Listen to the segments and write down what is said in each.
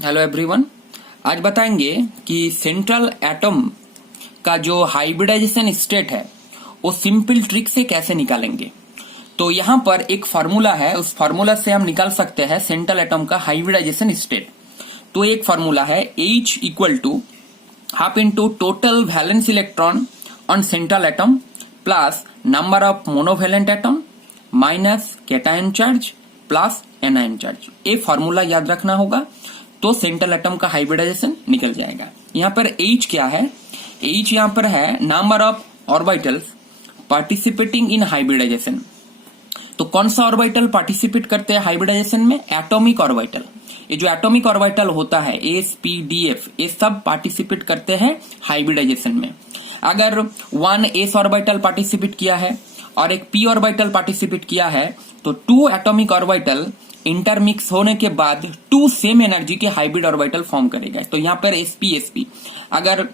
Hello everyone. आज बताएंगे कि सेंट्रल एटम का जो हाइब्रिडाइजेशन स्टेट है वो सिंपल ट्रिक से कैसे निकालेंगे। तो यहाँ पर एक फार्मूला है, उस फार्मूला से हम निकाल सकते हैं सेंट्रल एटम का हाइब्रिडाइजेशन स्टेट। तो एक फार्मूला है H equal to half into total valence electron on central atom plus number of monovalent atom minus cation charge plus anion charge. ये फार्मूला याद रखना होगा तो सेंट्रल एटम का हाइब्रिडाइजेशन निकल जाएगा। यहाँ पर H क्या है? H यहाँ पर है number of orbitals participating in hybridisation. तो कौन सा ऑर्बिटल पार्टिसिपेट करते हैं हाइब्रिडाइजेशन में? Atomic orbital. ये जो एटॉमिक ऑर्बिटल होता है sp,d,f ये सब पार्टिसिपेट करते हैं हाइब्रिडाइजेशन में। अगर 1s ऑर्बिटल पार्टिसिपेट किया है और एक p ऑर्बिटल पार्टिसिपेट किया है तो 2 एटॉमिक ऑर्बिटल इंटरमिक्स होने के बाद 2 सेम एनर्जी के हाइब्रिड ऑर्बिटल फॉर्म करेगा। तो यहाँ पर sp अगर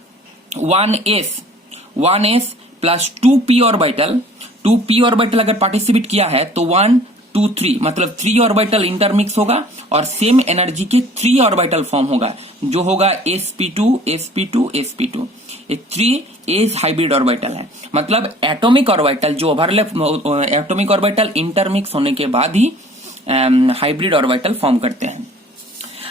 1s प्लस 2p ऑर्बिटल अगर पार्टिसिपेट किया है तो 1 2 3 मतलब 3 ऑर्बिटल इंटरमिक्स होगा और सेम एनर्जी के 3 ऑर्बिटल फॉर्म होगा जो होगा sp2 ये 3 एज हाइब्रिड ऑर्बिटल है। मतलब एटॉमिक ऑर्बिटल जो ओवरलैप एटॉमिक ऑर्बिटल इंटरमिक्स होने के बाद ही हाइब्रिड ऑर्बिटल फॉर्म करते हैं।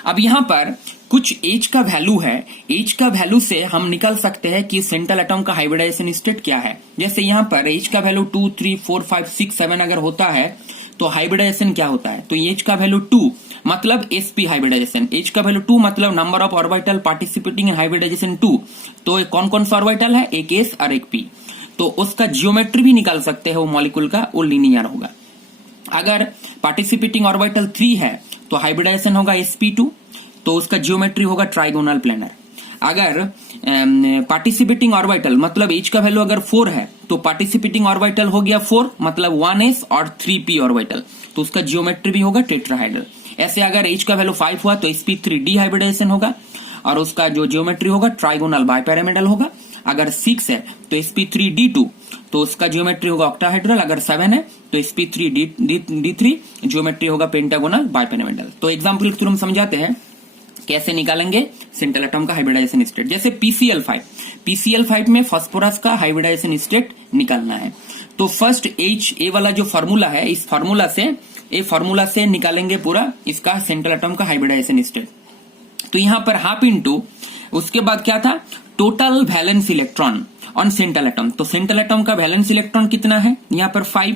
अब यहाँ पर कुछ एज का वैल्यू है, एज का वैल्यू से हम निकाल सकते हैं कि सेंट्रल एटम का हाइब्रिडाइजेशन स्टेट क्या है। जैसे यहाँ पर एज का वैल्यू 2 3 4 5 6 7 अगर होता है तो हाइब्रिडाइजेशन क्या होता है? तो एज का वैल्यू 2 मतलब sp हाइब्रिडाइजेशन, एज का वैल्यू 2 मतलब number of orbital participating in hybridisation 2। तो कौन कौन सा ऑर्बिटल है? एक s और एक p। तो उसका जियोमेट्री भी निकाल सकते हैं, वो मॉलिक्यूल का वो लीनियर होगा। अगर पार्टिसिपेटिंग ऑर्बिटल 3 है तो हाइब्रिडाइजेशन होगा sp2, तो उसका जियोमेट्री होगा ट्राइगोनल प्लेनर। अगर पार्टिसिपेटिंग ऑर्बिटल मतलब एज का वैल्यू अगर 4 है तो पार्टिसिपेटिंग ऑर्बिटल हो गया 4 मतलब 1s और 3p ऑर्बिटल, तो उसका जियोमेट्री भी होगा टेट्राहाइड्रल। ऐसे अगर एज का वैल्यू 5 हुआ तो sp3d हाइब्रिडाइजेशन होगा और उसका जो जियोमेट्री होगा ट्राइगोनल बाइपिरामिडल होगा। अगर 6 है तो sp3d2 तो उसका जियोमेट्री होगा ऑक्टाहाइड्रल। अगर 7 है तो sp3d3 जियोमेट्री होगा पेंटागोनल बाइपिरामिडल। तो एग्जांपल के थ्रू हम समझाते हैं कैसे निकालेंगे सेंट्रल एटम का हाइब्रिडाइजेशन स्टेट। जैसे PCl5 में फास्फोरस का हाइब्रिडाइजेशन स्टेट निकालना है तो फर्स्ट ए वाला जो फार्मूला है इस फार्मूला से निकालेंगे पूरा इसका सेंट्रल एटम का हाइब्रिडाइजेशन स्टेट। तो यहाँ पर हाफ इंटू उसके बाद क्या था? Total valence electron on central atom. तो सेंट्रल एटम का वैलेंस इलेक्ट्रॉन कितना है? यहाँ पर 5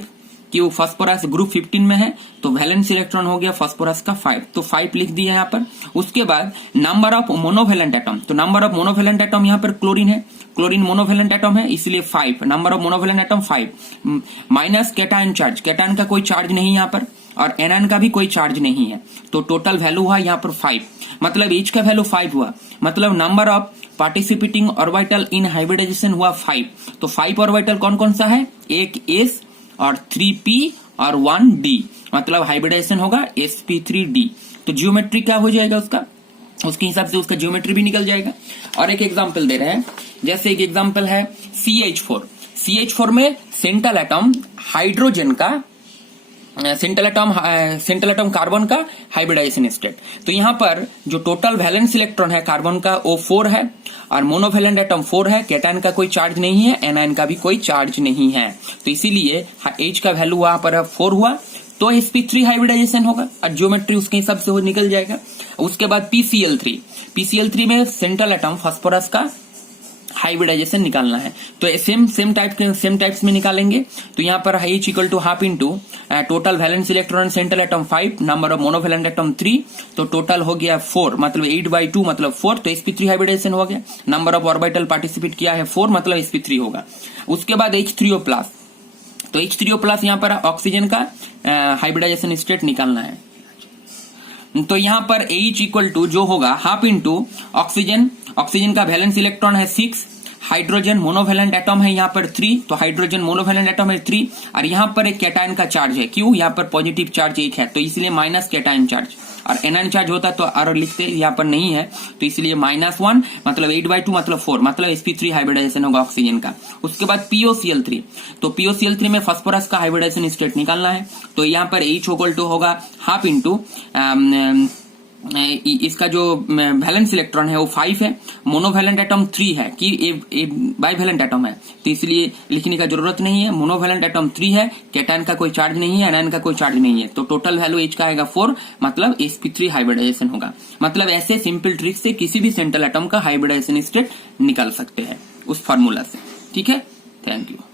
कि वो फास्फोरस ग्रुप 15 में है तो वैलेंस इलेक्ट्रॉन हो गया फास्फोरस का 5, तो 5 लिख दिया यहाँ पर। उसके बाद नंबर ऑफ मोनोवैलेंट एटम, तो नंबर ऑफ मोनोवैलेंट एटम यहाँ पर क्लोरीन है, क्लोरीन मोनोवैलेंट एटम है इसलिए 5, number of monovalent atom 5 minus cation charge, cation का कोई चार्ज नहीं यहाँ पर और एनायन का भी कोई चार्ज नहीं है तो टोटल वैल्यू हुआ यहाँ पर 5 मतलब एच का वैल्यू 5 हुआ मतलब number of participating orbital in hybridisation हुआ 5। तो 5 ऑर्बिटल कौन कौन सा है? एक s और 3p और 1d मतलब हाइब्रिडाइजेशन होगा sp3d। तो जियोमेट्री क्या हो जाएगा उसका? उसके हिसाब से उसका जियोमेट्री भी निकल जाएगा। और एक एग्जांपल दे रहे हैं, जैसे एक एग्जांपल है CH4 में सेंट्रल एटम हाइड्रोजन का सेंट्रल एटम कार्बन का हाइब्रिडाइजेशन स्टेट। तो यहाँ पर जो टोटल वैलेंस इलेक्ट्रॉन है कार्बन का वो 4 है और मोनोवैलेंट एटम 4 है, कैटायन का कोई चार्ज नहीं है, एनायन का भी कोई चार्ज नहीं है। तो इसीलिए एच का वैल्यू वहां पर 4 हुआ तो sp3 हाइब्रिडाइजेशन होगा और जियोमेट्री उसके हिसाब से वो निकल जाएगा। उसके बाद PCl3 में सेंट्रल एटम फास्फोरस का हाइब्रिडाइजेशन निकालना है तो सेम टाइप्स में निकालेंगे। तो यहाँ पर H equal to half into total valence electron central atom 5 number of monovalent atom 3 तो टोटल हो गया 4 मतलब 8/2 मतलब 4 तो sp3 हाइब्रिडाइजेशन हो गया। नंबर ऑफ ऑर्बिटल पार्टिसिपेट किया है 4 मतलब sp3 होगा। उसके बाद H3O प्लस, तो H3O+ यहाँ पर ऑक्सीजन का हाइब्रिडाइजेशन स्टेट निकालना है। तो यहाँ पर H इक्वल टू जो होगा हाफ इंटू ऑक्सीजन का वैलेंस इलेक्ट्रॉन है 6, हाइड्रोजन मोनोवैलेंट एटम है यहाँ पर 3 तो हाइड्रोजन मोनोवैलेंट एटम है 3 और यहाँ पर एक कैटायन का चार्ज है, क्यों? यहाँ पर पॉजिटिव चार्ज 1 है तो इसलिए माइनस कैटायन चार्ज और एनायन चार्ज होता तो और लिखते, यहाँ पर नहीं है तो इसलिए -1 मतलब 8/2 मतलब 4 मतलब sp3 हाइब्रिडाइजेशन होगा ऑक्सीजन का। उसके बाद POCl3, तो POCl3 में फास्फोरस का हाइब्रिडाइजेशन स्टेट निकालना है तो यहाँ पर H इक्वल टू होगा हाफ इंटू इसका जो वैलेंस इलेक्ट्रॉन है वो 5 है, मोनोवैलेंट एटम 3 है कि ये बाइवैलेंट एटम है, तो इसलिए लिखने का जरूरत नहीं है। मोनोवैलेंट एटम 3 है, कैटायन का कोई चार्ज नहीं है, एनायन का कोई चार्ज नहीं है, तो टोटल वैल्यू H का आएगा 4, मतलब sp3 हाइब्रिडाइजेशन होगा। मतलब ऐसे सिंपल ट्रिक से किसी भी सेंट्रल एटम का हाइब्रिडाइजेशन स्टेट निकाल सकते हैं उस फार्मूला से। ठीक है, थैंक यू।